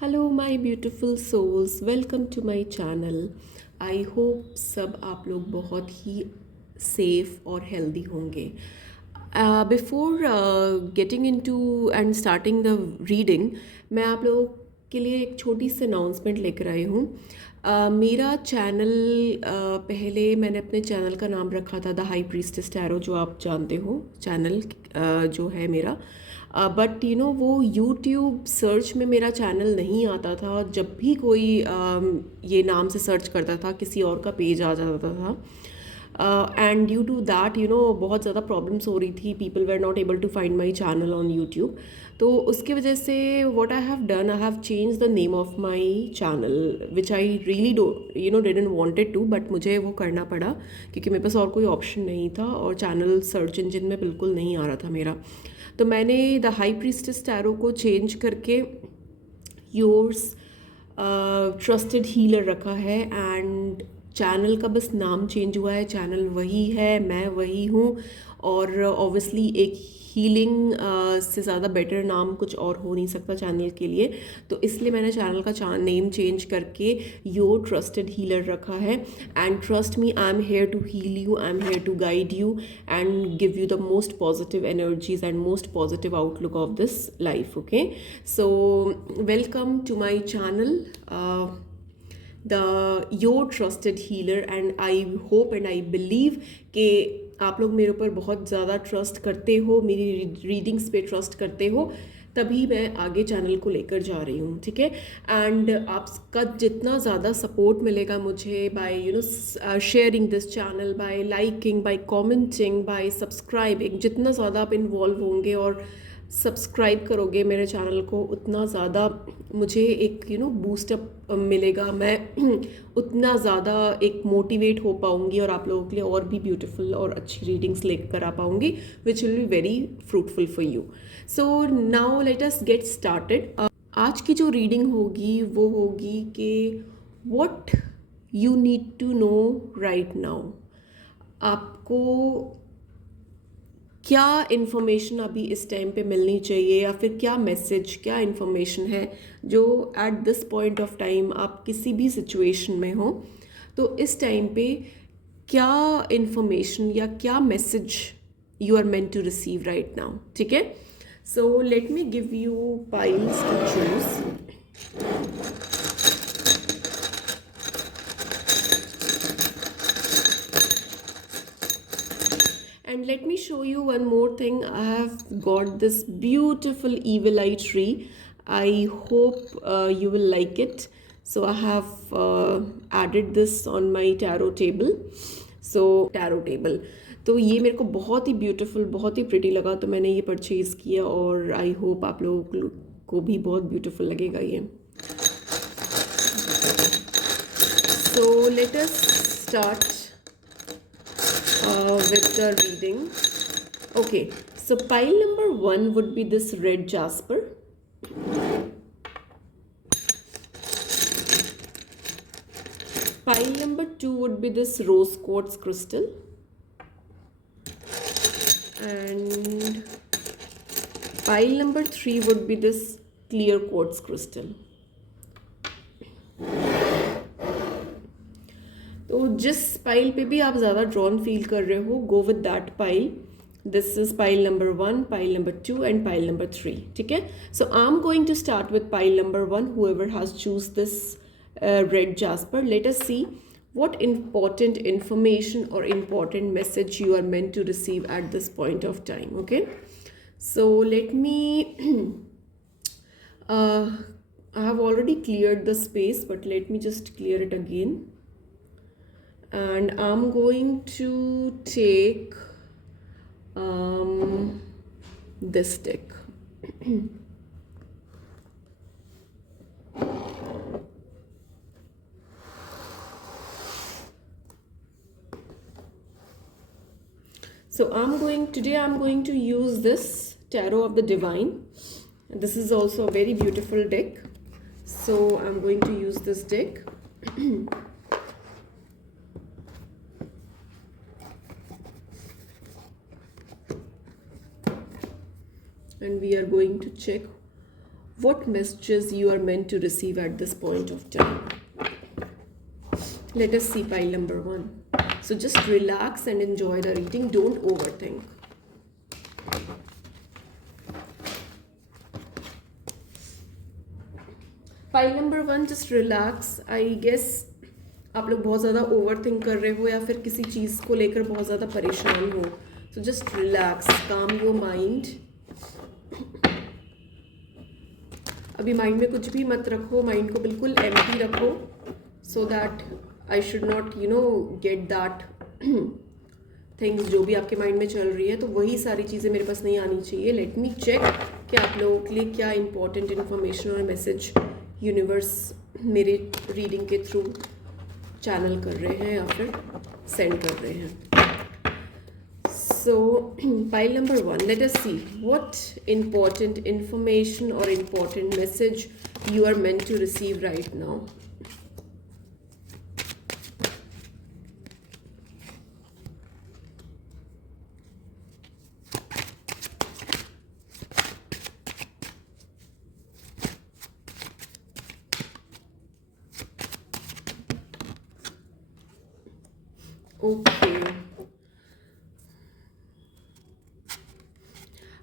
Hello my beautiful souls, welcome to my channel. I hope सब आप लोग बहुत ही सेफ और हेल्दी होंगे। Before getting into and starting the reading, मैं आप लोगों के लिए एक छोटी सी अनाउंसमेंट लेकर आई हूँ। मेरा चैनल, पहले मैंने अपने चैनल का नाम रखा था द हाई प्रीस्टेस टैरो, जो आप जानते हो चैनल जो है मेरा। बट वो यूट्यूब सर्च में मेरा चैनल नहीं आता था। जब भी कोई ये नाम से सर्च करता था, किसी और का पेज आ जाता था। एंड ड्यू टू दैट बहुत ज़्यादा प्रॉब्लम्स हो रही थी। People were not able to find my channel on YouTube. तो उसकी वजह से what I have done, I have change the name of my channel, which I really didn't wanted to, but मुझे वो करना पड़ा क्योंकि मेरे पास और कोई ऑप्शन नहीं था और चैनल सर्च इंजन में बिल्कुल नहीं आ रहा था मेरा। तो मैंने द हाई प्रीस्टेस टैरो को चेंज करके योर्स ट्रस्टेड हीलर रखा है। एंड चैनल का बस नाम चेंज हुआ है, चैनल वही है, मैं वही हूँ। और ऑब्वियसली एक हीलिंग से ज़्यादा बेटर नाम कुछ और हो नहीं सकता चैनल के लिए। तो इसलिए मैंने चैनल का नेम चेंज करके योर ट्रस्टेड हीलर रखा है। And trust me, I am here to heal you, I am here to guide you and give you the most positive energies and most positive outlook of this life. Okay, so welcome to my channel, the your trusted healer, and I hope and I believe कि आप लोग मेरे ऊपर बहुत ज़्यादा trust करते हो, मेरी रीडिंग्स पे ट्रस्ट करते हो, तभी मैं आगे चैनल को लेकर जा रही हूँ। ठीक है, एंड आपका जितना ज़्यादा सपोर्ट मिलेगा मुझे by sharing this channel, by liking, by commenting, by subscribing, जितना ज़्यादा आप इन्वॉल्व होंगे और सब्सक्राइब करोगे मेरे चैनल को, उतना ज़्यादा मुझे एक बूस्टअप मिलेगा। मैं उतना ज़्यादा एक मोटिवेट हो पाऊँगी और आप लोगों के लिए और भी ब्यूटीफुल और अच्छी रीडिंग्स लेकर आ पाऊँगी, which will be very fruitful for you. So now let us get started. आज की जो रीडिंग होगी वो होगी कि what you need to know right now. आपको क्या इन्फॉर्मेशन अभी इस टाइम पे मिलनी चाहिए, या फिर क्या मैसेज, क्या इन्फॉर्मेशन है जो eight this point of time आप किसी भी सिचुएशन में हो, तो इस टाइम पे क्या इन्फॉर्मेशन या क्या message you are meant to receive right now. ठीक है, so let me give you piles to choose. And let me show you one more thing. I have got this beautiful evil eye tree. I hope you will like it. So I have added this on my tarot table. So tarot table. तो ये मेरे को बहुत ही beautiful, बहुत ही pretty लगा, तो मैंने ये परचेज़ किया और आई होप आप लोगों को भी बहुत ब्यूटीफुल लगेगा ये। So let us start with the reading. Okay, so pile number 1 would be this red jasper. Pile number 2 would be this rose quartz crystal. And pile number 3 would be this clear quartz crystal. तो जिस pile पे भी आप ज़्यादा drawn feel कर रहे हो, go with that pile. This is pile number 1, pile number 2 and pile number 3. ठीक है, so I am going to start with pile number 1. whoever has choose this red jasper, let us see what important information or important message you are meant to receive at this point of time. Okay, so let me I have already cleared the space, but let me just clear it again. And I'm going to take this deck. So today I'm going to use this Tarot of the Divine. This is also a very beautiful deck, so I'm going to use this deck. And we are going to check what messages you are meant to receive at this point of time. Let us see pile number 1. So just relax and enjoy the reading. Don't overthink. Pile number 1, just relax. I guess आप लोग बहुत ज़्यादा over think कर रहे हो या फिर किसी चीज़ को लेकर बहुत ज़्यादा परेशान हो. So just relax, calm your mind. अभी माइंड में कुछ भी मत रखो, माइंड को बिल्कुल एम्प्टी रखो, so that I should not get that things जो भी आपके माइंड में चल रही है, तो वही सारी चीज़ें मेरे पास नहीं आनी चाहिए. लेट मी चेक कि आप लोगों के लिए क्या इंपॉर्टेंट इन्फॉर्मेशन और मैसेज यूनिवर्स मेरे रीडिंग के थ्रू चैनल कर रहे हैं या फिर सेंड कर रहे हैं. So pile number 1, let us see what important information or important message you are meant to receive right now.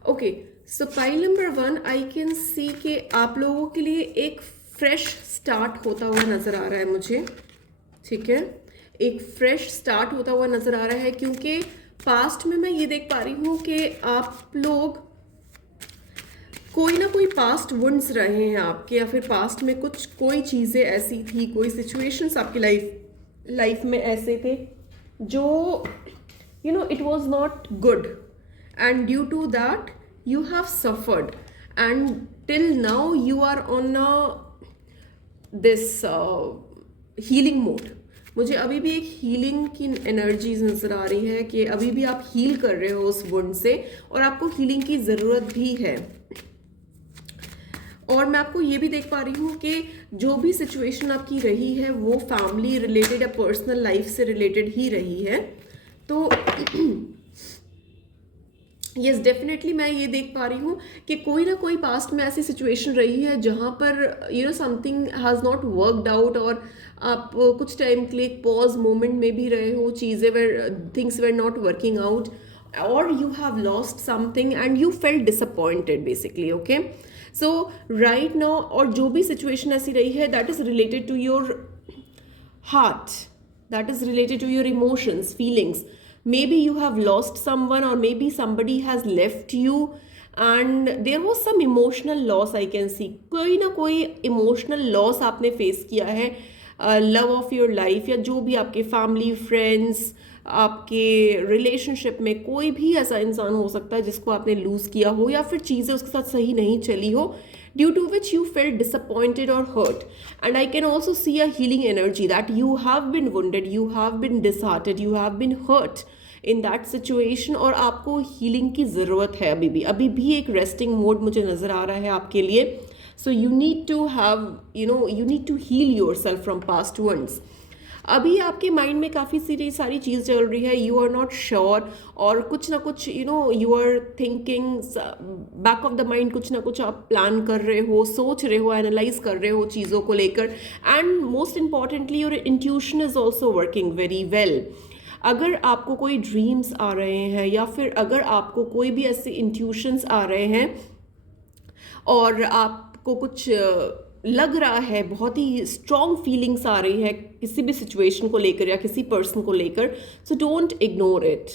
Okay, so pile number 1, I can सी कि आप लोगों के लिए एक फ्रेश स्टार्ट होता हुआ नज़र आ रहा है मुझे. ठीक है, एक फ्रेश स्टार्ट होता हुआ नज़र आ रहा है, क्योंकि पास्ट में मैं ये देख पा रही हूँ कि आप लोग कोई ना कोई पास्ट वुंड्स रहे हैं आपके, या फिर पास्ट में कोई चीज़ें ऐसी थी, कोई सिचुएशंस आपकी लाइफ में ऐसे थे जो it was not good, and due to that you have suffered, and till now you are on this healing mode. मुझे अभी भी एक हीलिंग की एनर्जीज नज़र आ रही है कि अभी भी आप हील कर रहे हो उस वुंड से, और आपको हीलिंग की ज़रूरत भी है. और मैं आपको ये भी देख पा रही हूँ कि जो भी सिचुएशन आपकी रही है वो फैमिली रिलेटेड या पर्सनल लाइफ से रिलेटेड ही रही है. तो यस, डेफिनेटली मैं ये देख पा रही हूँ कि कोई ना कोई पास्ट में ऐसी सिचुएशन रही है जहाँ पर something has not worked out, और आप कुछ टाइम के लिए पॉज मोमेंट में भी रहे हो, चीज़ें things were not working out, और you have lost something and you felt disappointed basically. Okay, so right now, और जो भी सिचुएशन ऐसी रही है that is related to your heart, that is related to your emotions, feelings. Maybe you have lost someone, or maybe somebody has left you and there was some emotional loss. I can see कोई ना कोई emotional loss आपने face किया है, love of your life, या जो भी आपके family, friends, आपके रिलेशनशिप में कोई भी ऐसा इंसान हो सकता है जिसको आपने लूज़ किया हो, या फिर चीज़ें उसके साथ सही नहीं चली हो, due to which you felt disappointed or hurt. And I can also see a healing energy that you have been wounded, you have been disheartened, you have been hurt in that situation, और आपको healing की ज़रूरत है. अभी भी एक resting mode मुझे नज़र आ रहा है आपके लिए. So you need to have, you need to heal yourself from past wounds. अभी आपके माइंड में काफ़ी सारी चीज़ चल रही है, यू आर नॉट श्योर, और कुछ ना कुछ you are thinking back of the mind, कुछ ना कुछ आप प्लान कर रहे हो, सोच रहे हो, एनालाइज कर रहे हो चीज़ों को लेकर. And most importantly your intuition is also working very well. अगर आपको कोई ड्रीम्स आ रहे हैं, या फिर अगर आपको कोई भी ऐसे इंट्यूशंस आ रहे हैं और आपको कुछ लग रहा है, बहुत ही स्ट्रॉन्ग फीलिंग्स आ रही है किसी भी सिचुएशन को लेकर या किसी पर्सन को लेकर, so don't ignore it.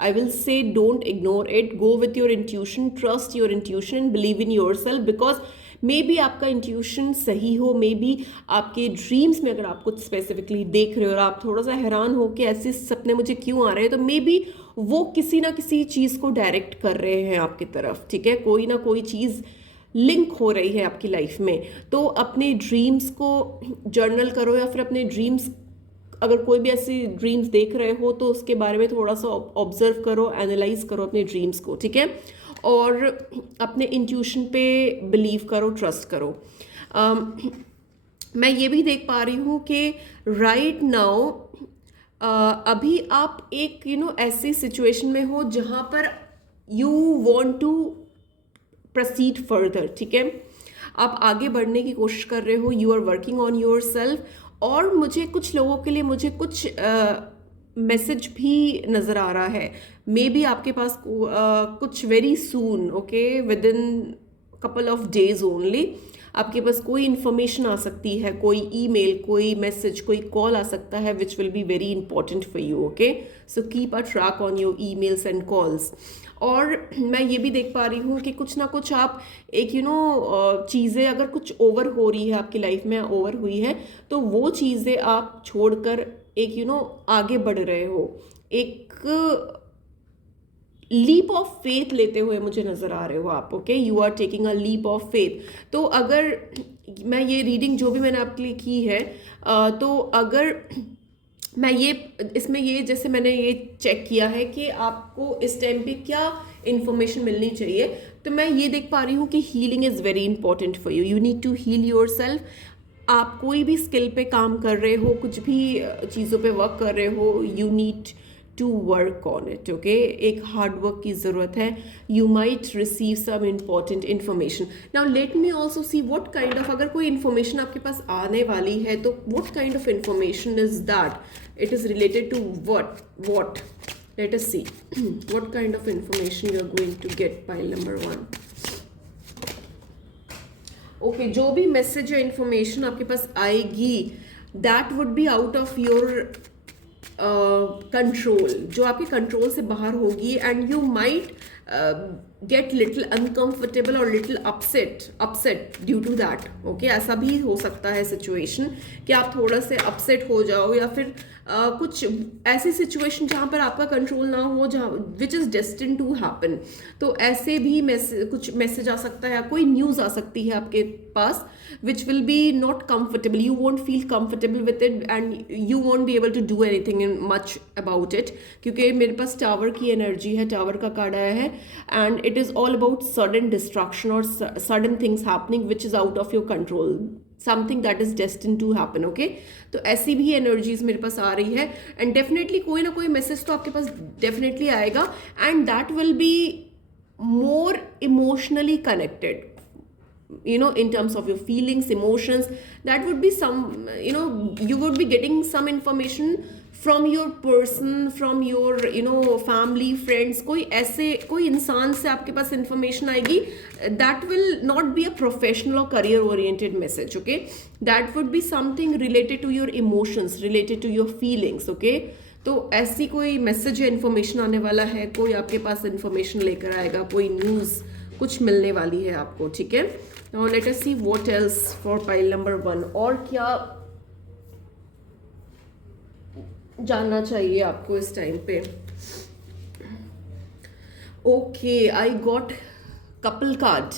I will say don't ignore it, go with your intuition, trust your intuition and believe in your self, because may be आपका इंट्यूशन सही हो, मे बी आपके ड्रीम्स में अगर आप कुछ स्पेसिफिकली देख रहे हो और आप थोड़ा सा हैरान हो कि ऐसे सपने मुझे क्यों आ रहे हैं, तो मे बी वो किसी ना किसी चीज़ को डायरेक्ट कर रहे हैं आपकी तरफ. ठीक है, कोई ना कोई चीज़ लिंक हो रही है आपकी लाइफ में. तो अपने ड्रीम्स को जर्नल करो, या फिर अपने ड्रीम्स, अगर कोई भी ऐसी ड्रीम्स देख रहे हो तो उसके बारे में थोड़ा सा ऑब्जर्व करो, एनालाइज करो अपने ड्रीम्स को. ठीक है, और अपने इंट्यूशन पे बिलीव करो, ट्रस्ट करो. मैं ये भी देख पा रही हूँ कि राइट नाउ अभी आप एक ऐसी सिचुएशन में हो जहाँ पर you want to proceed further. ठीक है, आप आगे बढ़ने की कोशिश कर रहे हो, you are working on your self. और मुझे कुछ लोगों के लिए मुझे कुछ मैसेज भी नज़र आ रहा है, मे बी आपके पास कुछ very soon, okay, with in couple of days only आपके पास कोई इन्फॉर्मेशन आ सकती है, कोई ईमेल, कोई मैसेज, कोई कॉल आ सकता है विच will be very important for you, okay. So keep a track on your emails and calls. और मैं ये भी देख पा रही हूँ कि कुछ ना कुछ आप एक चीज़ें अगर कुछ ओवर हो रही है आपकी लाइफ में, ओवर हुई है, तो वो चीज़ें आप छोड़कर एक आगे बढ़ रहे हो, एक लीप ऑफ फेथ लेते हुए मुझे नज़र आ रहे हो आप, okay. You are taking a leap of faith. तो अगर मैं ये रीडिंग जो भी मैंने आपके लिए की है, तो अगर मैं ये इसमें ये जैसे मैंने ये चेक किया है कि आपको इस टाइम पे क्या इन्फॉर्मेशन मिलनी चाहिए, तो मैं ये देख पा रही हूँ कि healing is very important for you, you need to heal your self. आप कोई भी स्किल पे काम कर रहे हो, कुछ भी चीज़ों पे वर्क कर रहे हो, you need to work on it, okay. एक हार्ड वर्क की ज़रूरत है। You might receive some important information. Now let me also see what kind of, अगर कोई इन्फॉर्मेशन आपके पास आने वाली है तो what kind of information is that, it is related to what let us see what kind of information you are going to get, pile number 1। Okay, जो भी मैसेज या इंफॉर्मेशन आपके पास आएगी that would be out of your control, जो आपके control से बाहर होगी, and you might get little uncomfortable और little upset due to that, okay. ऐसा भी हो सकता है सिचुएशन कि आप थोड़ा से अपसेट हो जाओ, या फिर कुछ ऐसी सिचुएशन जहाँ पर आपका कंट्रोल ना हो, जहाँ which is destined to happen. तो ऐसे भी कुछ मैसेज आ सकता है, कोई न्यूज़ आ सकती है आपके पास which will be not comfortable, you won't feel comfortable with it and you won't be able to do anything in much about it, क्योंकि मेरे पास टावर की एनर्जी है, टावर का कार्ड आया है, and it is all about sudden destruction और sudden things happening which is out of your control, something that is destined to happen, okay. तो ऐसी भी एनर्जीज मेरे पास आ रही है, एंड डेफिनेटली कोई ना कोई मैसेज तो आपके पास डेफिनेटली आएगा, and that will be more emotionally connected, in terms of your feelings, emotions. That would be some, you would be getting some information from your person, from your family, friends, कोई इंसान से आपके पास information आएगी, that will not be a professional or career oriented message, okay। That would be something related to your emotions, related to your feelings, okay। तो ऐसी कोई message या information आने वाला है, कोई आपके पास इन्फॉर्मेशन लेकर आएगा, कोई न्यूज़ कुछ मिलने वाली है आपको, ठीक है। Now let us see what else for pile number 1, और क्या जानना चाहिए आपको इस टाइम पे। Okay, I got couple card,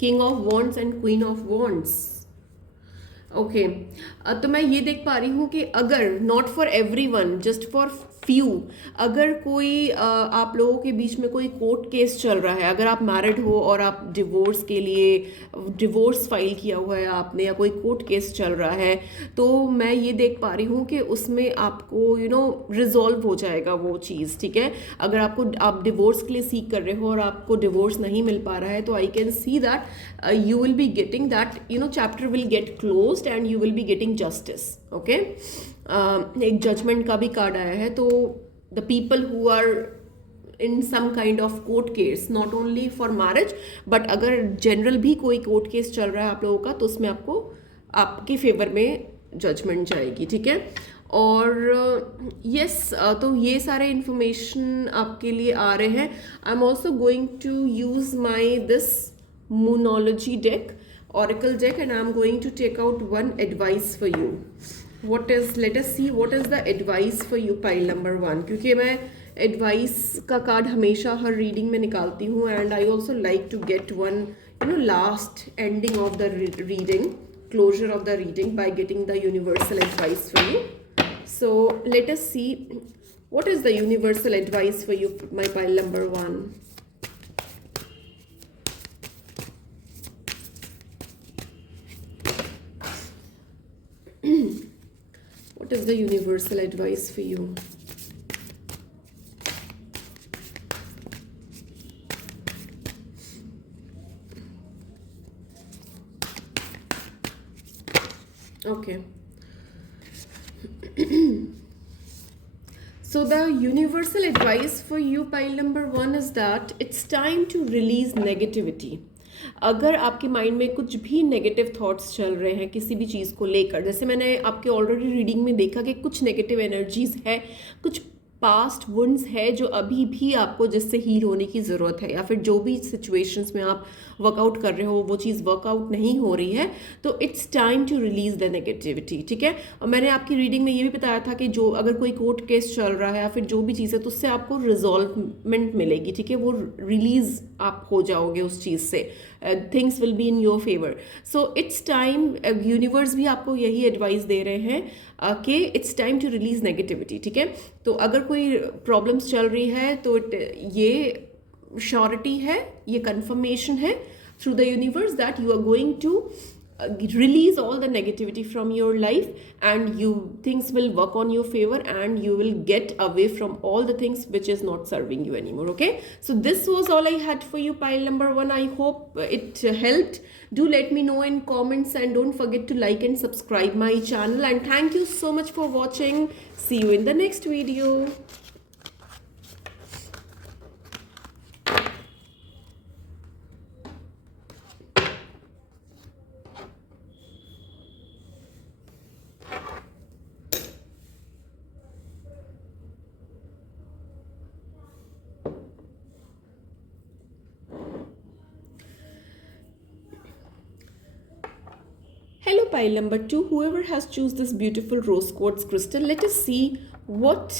king of wands and queen of wands, okay. तो मैं ये देख पा रही हूँ कि अगर not for every one, just for few, अगर कोई आप लोगों के बीच में कोई कोर्ट केस चल रहा है, अगर आप मैरिड हो और आप डिवोर्स के लिए डिवोर्स फाइल किया हुआ है आपने, या कोई कोर्ट केस चल रहा है, तो मैं ये देख पा रही हूँ कि उसमें आपको रिजॉल्व हो जाएगा वो चीज़, ठीक है। अगर आप डिवोर्स के लिए सीख कर रहे हो और आपको डिवोर्स नहीं मिल पा रहा है, तो I can C that you will be getting that, chapter will get closed and you will be getting justice, okay। एक जजमेंट का भी कार्ड आया है, तो the people who are in some kind of court case, not only for marriage but अगर general भी कोई court case चल रहा है आप लोगों का, तो उसमें आपको आपके फेवर में जजमेंट जाएगी, ठीक है। और यस, तो ये सारे इंफॉर्मेशन आपके लिए आ रहे हैं। I am also going to use my this Moonology deck, oracle deck, and I'm going to take out one advice for you. Let us see what is the advice for you, pile number 1, क्योंकि मैं advice का card हमेशा हर reading में निकालती हूँ, and I also like to get one last ending of the reading, closure of the reading, by getting the universal advice for you. So let us see what is the universal advice for you, my pile number 1. What is the universal advice for you? Okay. So the universal advice for you, pile number one, is that it's time to release negativity. अगर आपके mind में कुछ भी negative thoughts चल रहे हैं किसी भी चीज़ को लेकर, जैसे मैंने आपके ऑलरेडी रीडिंग में देखा कि कुछ नेगेटिव एनर्जीज है, कुछ पास्ट वुंड्स है जो अभी भी आपको जिससे हील होने की ज़रूरत है, या फिर जो भी सिचुएशंस में आप वर्कआउट कर रहे हो वो चीज़ वर्कआउट नहीं हो रही है, तो it's time to release the negativity, ठीक है। और मैंने आपकी रीडिंग में ये भी बताया था कि जो अगर कोई कोर्ट केस चल रहा है या फिर जो भी चीज़ है तो उससे आपको रिजॉल्वमेंट मिलेगी, ठीक है, वो रिलीज आप हो जाओगे उस चीज़ से, things will be in your favour. So it's time, universe भी आपको यही एडवाइस दे रहे हैं कि it's time to release negativity, ठीक है। तो अगर कोई प्रॉब्लम्स चल रही है तो ये श्योरिटी है, ये कंफर्मेशन है through the universe that you are going to release all the negativity from your life, and things will work on your favor, and you will get away from all the things which is not serving you anymore. Okay, so this was all I had for you, pile number one. I hope it helped. Do let me know in comments, and don't forget to like and subscribe my channel, and thank you so much for watching. See you in the next video. Hello, pile number two. Whoever has choose this beautiful rose quartz crystal, let us see what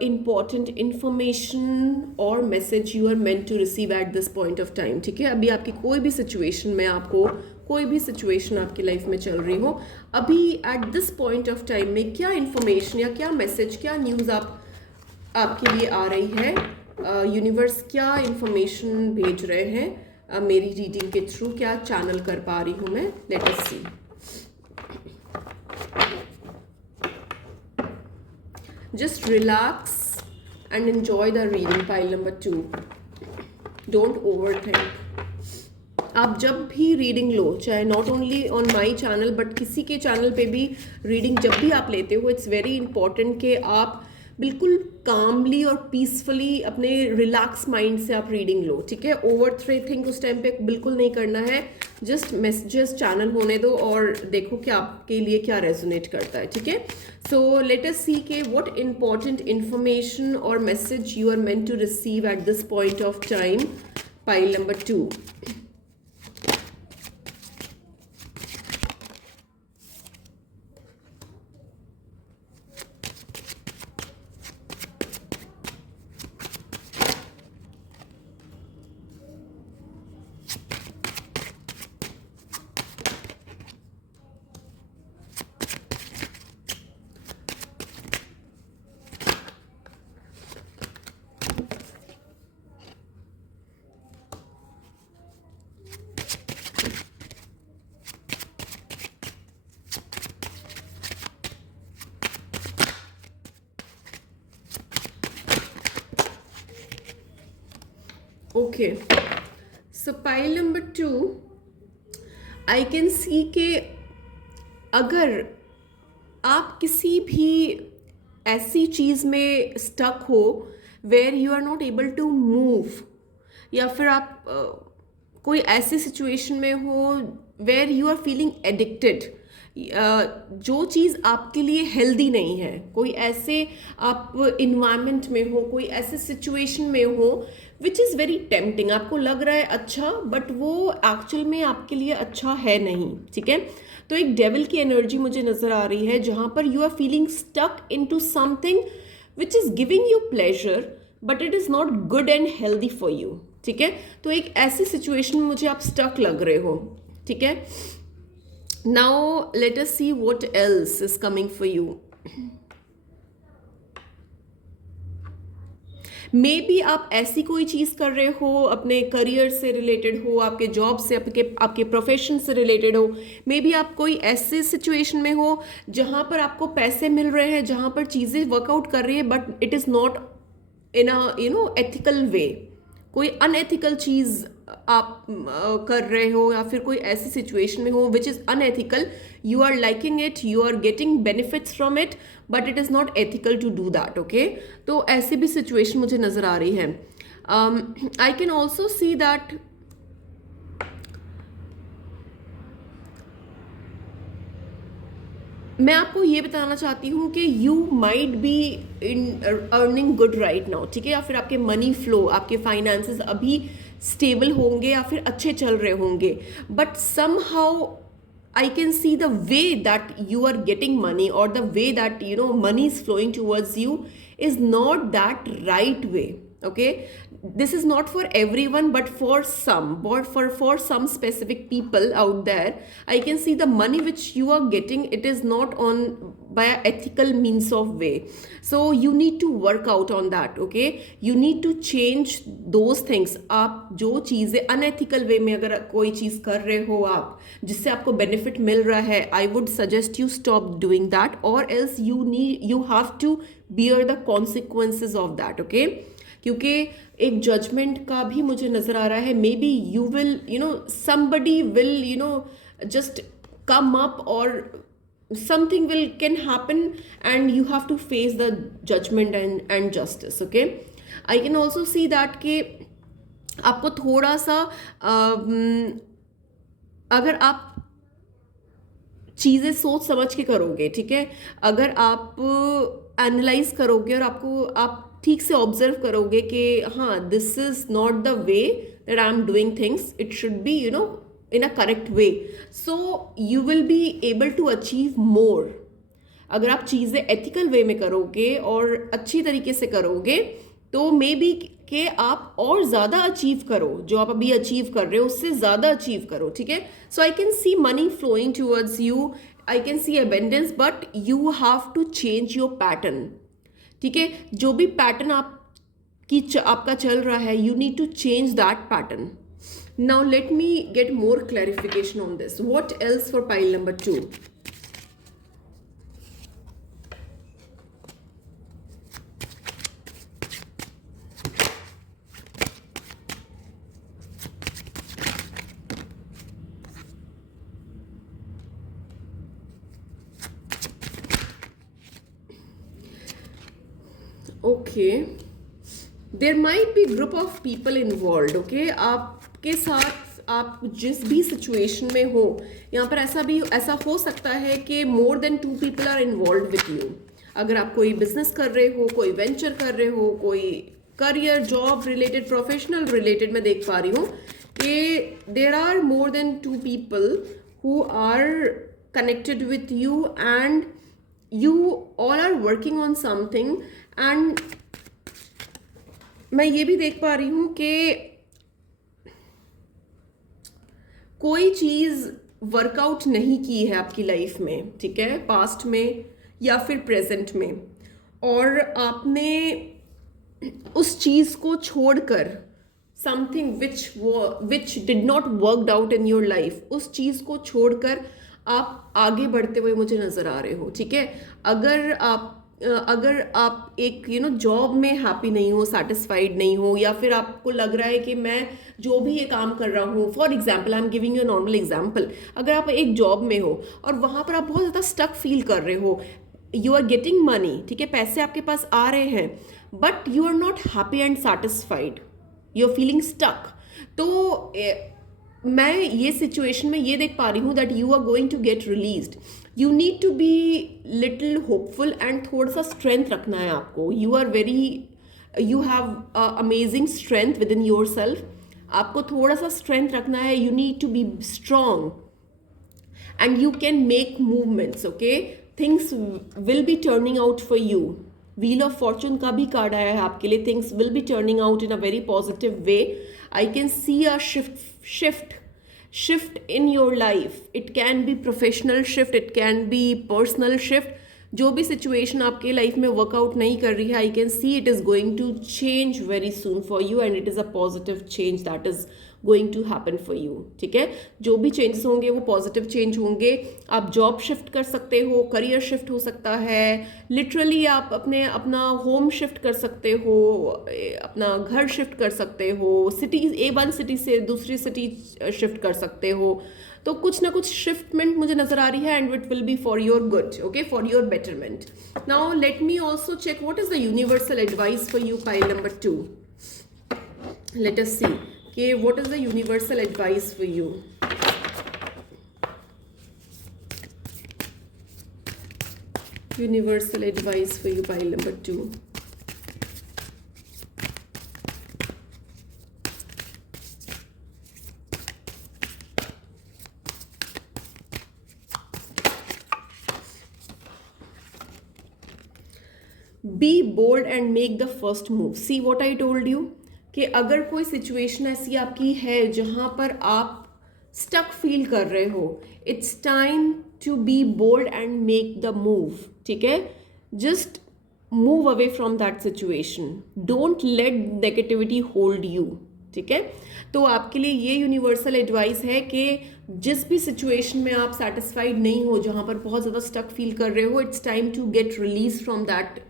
important information or message you are meant to receive at this point of time. ठीक है, अभी आपकी कोई भी situation में, आपको कोई भी सिचुएशन आपकी लाइफ में चल रही हो, अभी eight this point of time में क्या इन्फॉर्मेशन या क्या मैसेज, क्या न्यूज़ आपके लिए आ रही है, यूनिवर्स क्या इन्फॉर्मेशन भेज रहे हैं मेरी रीडिंग के थ्रू, क्या चैनल कर पा रही हूँ मैं। Let us see. Just relax and enjoy the reading, pile number two. Don't overthink. आप जब भी रीडिंग लो, चाहे not only on my channel but किसी के चैनल पे भी रीडिंग जब भी आप लेते हो, इट्स वेरी इंपॉर्टेंट कि आप बिल्कुल कामली और पीसफुली अपने रिलैक्स माइंड से आप रीडिंग लो, ठीक है। ओवर थिंक उस टाइम पे बिल्कुल नहीं करना है। जस्ट मैसेजेस चैनल होने दो और देखो कि आपके लिए क्या रेजोनेट करता है, ठीक है। सो लेट अस सी के व्हाट इंपॉर्टेंट इंफॉर्मेशन और message you are meant to receive at this point of time, pile number two. Okay, so pile number two, I can see के अगर आप किसी भी ऐसी चीज़ में स्टक हो where you are not able to move, या फिर आप कोई ऐसी सिचुएशन में हो where you are feeling addicted, जो चीज़ आपके लिए हेल्दी नहीं है, कोई ऐसे आप इन्वायरमेंट में हो, कोई ऐसे सिचुएशन में हो विच इज़ वेरी टेम्पटिंग, आपको लग रहा है अच्छा बट वो एक्चुअल में आपके लिए अच्छा है नहीं, ठीक है। तो एक डेविल की एनर्जी मुझे नज़र आ रही है जहाँ पर you are feeling stuck into something which is giving you pleasure but it is not good and healthy for you, ठीक है। तो एक ऐसी सिचुएशन में मुझे आप स्टक लग रहे हो, ठीक है। Now let us see what else is coming for you. May be आप ऐसी कोई चीज़ कर रहे हो, अपने करियर से रिलेटेड हो, आपके जॉब से, आपके प्रोफेशन से रिलेटेड हो। मे बी आप कोई ऐसे सिचुएशन में हो जहाँ पर आपको पैसे मिल रहे हैं, जहाँ पर चीज़ें वर्कआउट कर रही है but it is not in a ethical way, कोई अनएथिकल चीज़ आप कर रहे हो या फिर कोई ऐसी सिचुएशन में हो which is unethical, you are liking it, you are getting benefits from it, but it is not ethical to do that, okay. तो ऐसी भी सिचुएशन मुझे नज़र आ रही है। I can also see that मैं आपको ये बताना चाहती हूँ कि you might be in earning good right now, ठीक है, या फिर आपके मनी फ्लो, आपके फाइनेंसेस अभी स्टेबल होंगे या फिर अच्छे चल रहे होंगे, but somehow I can see the way that you are getting money, or the way that money is flowing towards you is not that right way, okay. This is not for everyone, but for some, but for some specific people out there, I can see the money which you are getting, it is not on by a ethical means of way. So you need to work out on that, okay. You need to change those things. आप जो चीज़ें unethical वे में अगर कोई चीज़ कर रहे हो आप जिससे आपको बेनिफिट मिल रहा है, I would suggest you stop doing that, और else you have to bear the consequences of that, okay. क्योंकि एक जजमेंट का भी मुझे नज़र आ रहा है, may be you will somebody will just come up, or something can happen and you have to face the judgment and justice, okay. I can also see that कि आपको थोड़ा सा अगर आप चीज़ें सोच समझ के करोगे, ठीक है, अगर आप एनालाइज करोगे और आप ठीक से ऑब्जर्व करोगे कि हाँ, this is not the way that I am doing things, it should be in a correct way, so you will be able to achieve more. अगर आप चीज़ें एथिकल वे में करोगे और अच्छी तरीके से करोगे तो मे बी कि आप और ज़्यादा अचीव करो, जो आप अभी अचीव कर रहे हो उससे ज़्यादा अचीव करो, ठीक है। So I can see money flowing towards you, I can see abundance, but you have to change your pattern, ठीक है। जो भी पैटर्न आपका चल रहा है, you need to change that pattern. Now let me get more clarification on this. What else for pile number 2? Okay, there might be group of people involved. Okay, आपके साथ आप जिस भी सिचुएशन में हो, यहाँ पर ऐसा हो सकता है कि more than 2 people are involved with you. अगर आप कोई बिजनेस कर रहे हो, कोई वेंचर कर रहे हो, कोई career job related, professional related, मैं देख पा रही हूँ कि there are more than 2 people who are connected with you and you all are working on something. And मैं ये भी देख पा रही हूँ कि कोई चीज़ वर्कआउट नहीं की है आपकी लाइफ में, ठीक है, पास्ट में या फिर प्रेजेंट में, और आपने उस चीज़ को छोड़कर something which did not worked out in your life, उस चीज़ को छोड़कर आप आगे बढ़ते हुए मुझे नज़र आ रहे हो, ठीक है। अगर आप एक जॉब में हैप्पी नहीं हो, सेटिस्फाइड नहीं हो, या फिर आपको लग रहा है कि मैं जो भी ये काम कर रहा हूँ, for example I am giving you normal example, अगर आप एक जॉब में हो और वहाँ पर आप बहुत ज़्यादा स्टक फील कर रहे हो, यू आर गेटिंग मनी, ठीक है, पैसे आपके पास आ रहे हैं, but you are not happy and satisfied, you are feeling stuck, तो मैं ये सिचुएशन में ये देख पा रही हूँ that you are going to get released. You need to be little hopeful and थोड़ा सा स्ट्रेंथ रखना है आपको. You have amazing strength within your self. आपको थोड़ा सा स्ट्रेंथ रखना है. You need to be strong and you can make movements. Okay, things will be turning out for you. Wheel of fortune का भी कार्ड आया है आपके लिए. Things will be turning out in a very positive way. I can C a shift in your life. It can be professional shift, it can be personal shift. जो भी situation आपके life में workout नहीं कर रही है, I can see it is going to change very soon for you and it is a positive change that is going to happen for you, ठीक है। जो भी चेंजेस होंगे वो पॉजिटिव चेंज होंगे। आप जॉब शिफ्ट कर सकते हो, करियर शिफ्ट हो सकता है, लिटरली आप अपना होम शिफ्ट कर सकते हो, अपना घर शिफ्ट कर सकते हो, सिटी A1 सिटी से दूसरी सिटी शिफ्ट कर सकते हो। तो कुछ ना कुछ शिफ्टमेंट मुझे नजर आ रही है and it will be for your good, okay, for your betterment. Now let me also check what is the universal advice for you, pile number 2। Let us see okay what is the universal advice for you. Universal advice for you, pile number 2. Be bold and make the first move. See what I told you कि अगर कोई situation ऐसी आपकी है जहां पर आप stuck feel कर रहे हो, it's time to be bold and make the move, ठीक है। Just move away from that situation, don't let negativity hold you, ठीक है। तो आपके लिए ये यूनिवर्सल एडवाइस है कि जिस भी सिचुएशन में आप सेटिस्फाइड नहीं हो, जहां पर बहुत ज़्यादा स्टक फील कर रहे हो, it's time to get release from that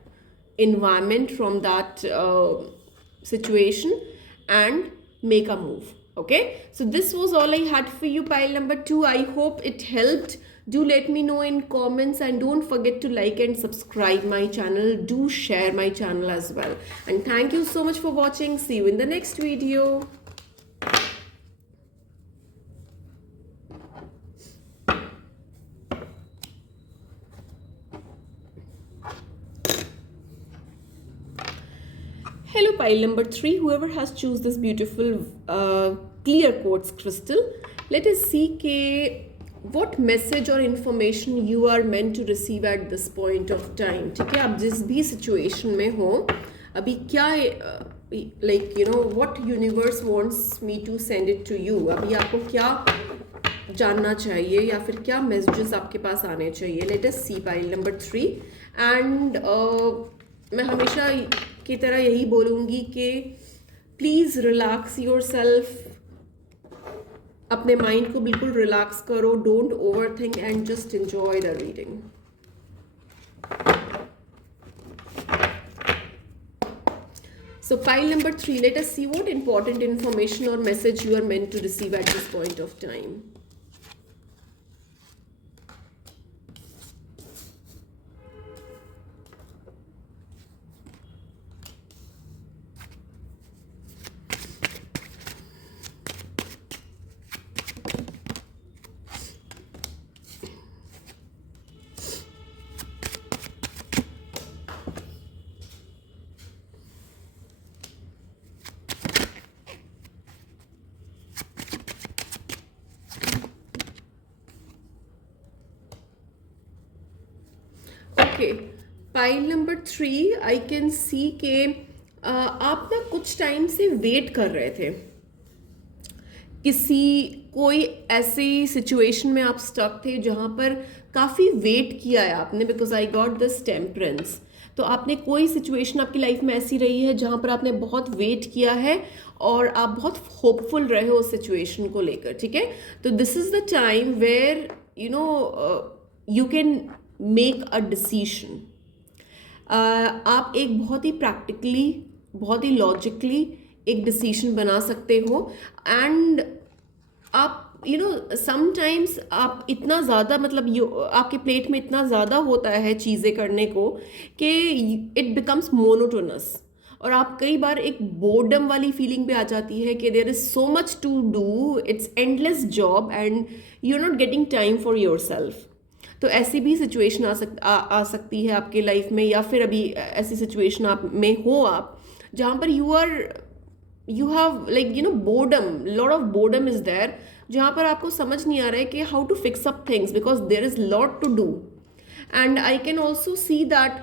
environment, from that situation, and make a move. Okay, so this was all I had for you, pile number 2. I hope it helped. Do let me know in comments, and don't forget to like and subscribe my channel. Do share my channel as well, and thank you so much for watching. See you in the next video. Hello, pile number 3. Whoever has choose this beautiful clear quartz crystal, let us see what message or information you are meant to receive at this point of time. ठीक है, आप जिस भी situation में हो अभी, क्या like you know what universe wants me to send it to you. अभी आपको क्या जानना चाहिए या फिर क्या messages आपके पास आने चाहिए. Let us see, pile number 3. And मैं हमेशा की तरह यही बोलूँगी कि प्लीज़ रिलैक्स योर सेल्फ, अपने माइंड को बिल्कुल रिलैक्स करो, don't over think and just enjoy the reading. So pile number 3, let us see what important information or message you are meant to receive at this point of time. Okay, pile number 3, I can see के आप ना कुछ time से wait कर रहे थे, कोई ऐसी सिचुएशन में आप स्टक थे जहाँ पर काफ़ी वेट किया है आपने, because I got this temperance. तो आपने कोई सिचुएशन आपकी लाइफ में ऐसी रही है जहाँ पर आपने बहुत वेट किया है और आप बहुत होपफुल रहे हो उस सिचुएशन को लेकर, ठीक है. तो this is the time where you know you can make a decision. आप एक बहुत ही प्रैक्टिकली, बहुत ही लॉजिकली एक डिसीजन बना सकते हो. एंड आप यू नो समटाइम्स आप इतना ज़्यादा मतलब आपके प्लेट में इतना ज़्यादा होता है चीज़ें करने को कि इट बिकम्स मोनोटोनस, और आप कई बार एक बोर्डम वाली फीलिंग पे आ जाती है कि there is so much to do, it's endless job and you are not getting time for your self. तो ऐसी भी सिचुएशन आ सकती है आपके लाइफ में, या फिर अभी ऐसी सिचुएशन आप में हो आप जहाँ पर you have like you know boredom, lot of boredom is there, जहाँ पर आपको समझ नहीं आ रहा है कि how to fix up things because there is lot to do. And I can also see that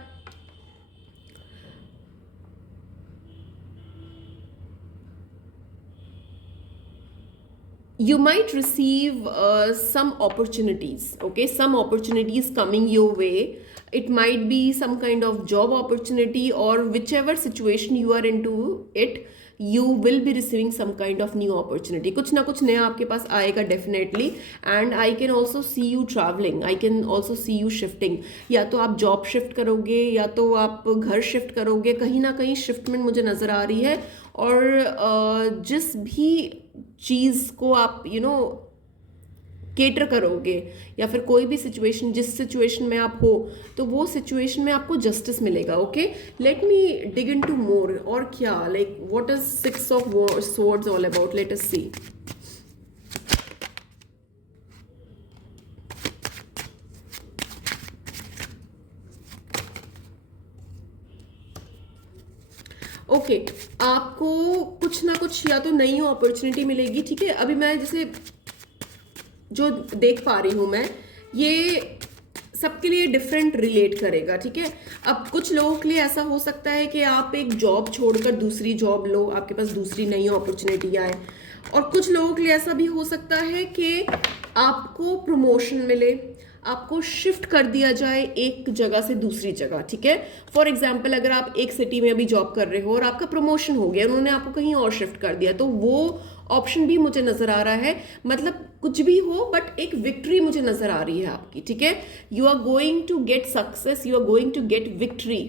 you might receive some opportunities, okay, some opportunities coming your way. It might be some kind of job opportunity, or whichever situation you are into it, you will be receiving some kind of new opportunity, कुछ ना कुछ नया आपके पास आएगा definitely. And I can also see you travelling, I can also see you shifting. या तो आप जॉब शिफ्ट करोगे या तो आप घर शिफ्ट करोगे, कहीं ना कहीं शिफ्टमेंट मुझे नज़र आ रही है. और जिस भी चीज़ को आप केटर करोगे या फिर कोई भी सिचुएशन, जिस सिचुएशन में आप हो, तो वो सिचुएशन में आपको जस्टिस मिलेगा. Okay, let me dig into more. और क्या, like what is 6 of swords all about? Let us see. Okay, आपको कुछ ना कुछ या तो नई अपॉर्चुनिटी मिलेगी. ठीक है, अभी मैं जैसे जो देख पा रही हूँ मैं, ये सबके लिए डिफरेंट रिलेट करेगा. ठीक है, अब कुछ लोगों के लिए ऐसा हो सकता है कि आप एक जॉब छोड़कर दूसरी जॉब लो, आपके पास दूसरी नई अपॉर्चुनिटी आए. और कुछ लोगों के लिए ऐसा भी हो सकता है कि आपको प्रमोशन मिले, आपको शिफ्ट कर दिया जाए एक जगह से दूसरी जगह. ठीक है, फॉर एग्जाम्पल अगर आप एक सिटी में अभी जॉब कर रहे हो और आपका प्रमोशन हो गया, उन्होंने आपको कहीं और शिफ्ट कर दिया, तो वो ऑप्शन भी मुझे नजर आ रहा है. मतलब कुछ भी हो, बट एक विक्ट्री मुझे नजर आ रही है आपकी. ठीक है, you are going to get success, you are going to get victory.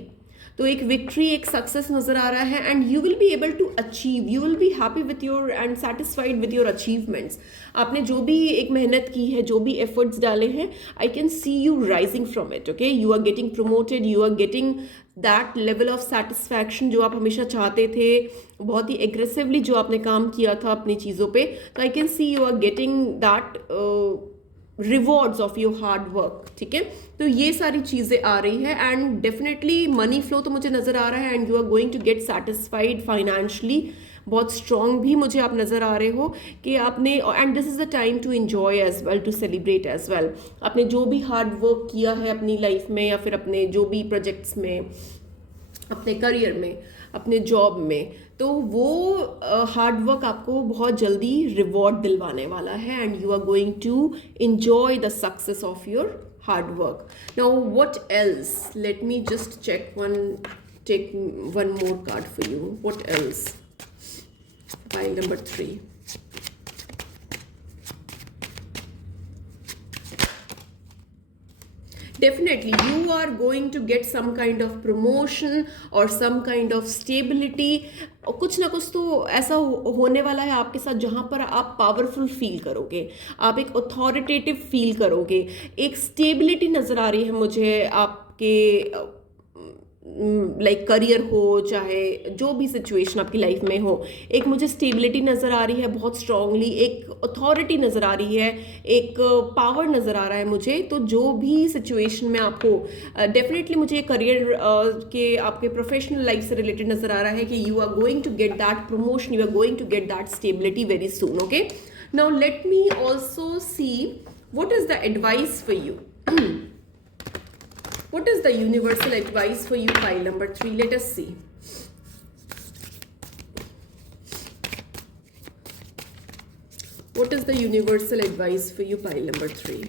तो एक विक्ट्री, एक सक्सेस नजर आ रहा है. And you will be able to achieve, you will be happy with your and satisfied with your achievements. आपने जो भी एक मेहनत की है, जो भी एफर्ट्स डाले हैं, I can see you rising from it. Okay, you are getting promoted, you are getting that level of satisfaction जो आप हमेशा चाहते थे, बहुत ही एग्रेसिवली जो आपने काम किया था अपनी चीज़ों पे. तो I can see you are getting that rewards of your hard work. ठीक है, तो ये सारी चीज़ें आ रही है. एंड डेफिनेटली मनी फ्लो तो मुझे नज़र आ रहा है. And you are going to get satisfied financially. बहुत स्ट्रॉन्ग भी मुझे आप नज़र आ रहे हो कि आपने, and this is the time to enjoy as well, to celebrate as well. आपने जो भी हार्ड वर्क किया है अपनी लाइफ में या फिर अपने जो भी प्रोजेक्ट्स में, अपने करियर में, अपने जॉब में, तो वो हार्ड वर्क आपको बहुत जल्दी रिवॉर्ड दिलवाने वाला है. And you are going to enjoy the success of your hard work. Now what else? Let me just check take one more card for you. What else? Pile number 3. Definitely you are going to get some kind of promotion or some kind of stability. और कुछ ना कुछ तो ऐसा होने वाला है आपके साथ जहाँ पर आप पावरफुल फील करोगे, आप एक अथॉरिटेटिव फील करोगे. एक स्टेबिलिटी नज़र आ रही है मुझे आपके लाइक करियर हो, चाहे जो भी सिचुएशन आपकी लाइफ में हो. एक मुझे स्टेबिलिटी नज़र आ रही है बहुत स्ट्रांगली, एक अथॉरिटी नज़र आ रही है, एक पावर नज़र आ रहा है मुझे. तो जो भी सिचुएशन में आप हो, डेफिनेटली मुझे करियर के आपके प्रोफेशनल लाइफ से रिलेटेड नज़र आ रहा है कि you are going to get that promotion, you are going to get that stability very soon. Okay, now let me also see what is the advice for you. What is the universal advice for you, pile number 3? Let us see. What is the universal advice for you, pile number 3?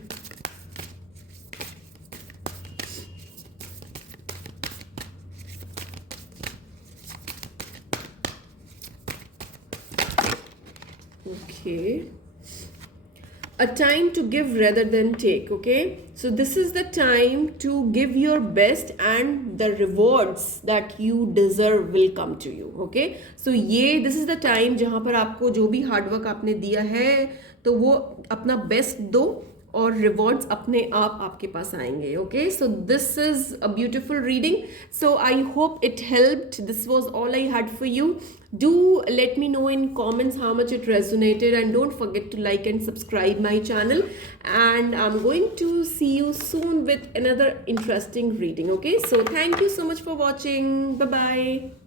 Okay. A time to give rather than take. Okay, so this is the time to give your best and the rewards that you deserve will come to you. Okay, so this is the time जहाँ पर आपको जो भी hard work आपने दिया है तो वो अपना बेस्ट दो और रिवॉर्ड्स अपने आप आपके पास आएंगे. Okay, so this is a beautiful reading. So I hope it helped. This was all I had for you. Do let me know in comments how much it resonated, and don't forget to like and subscribe my channel. And I'm going to see you soon with another interesting reading. Okay, so thank you so much for watching. Bye bye.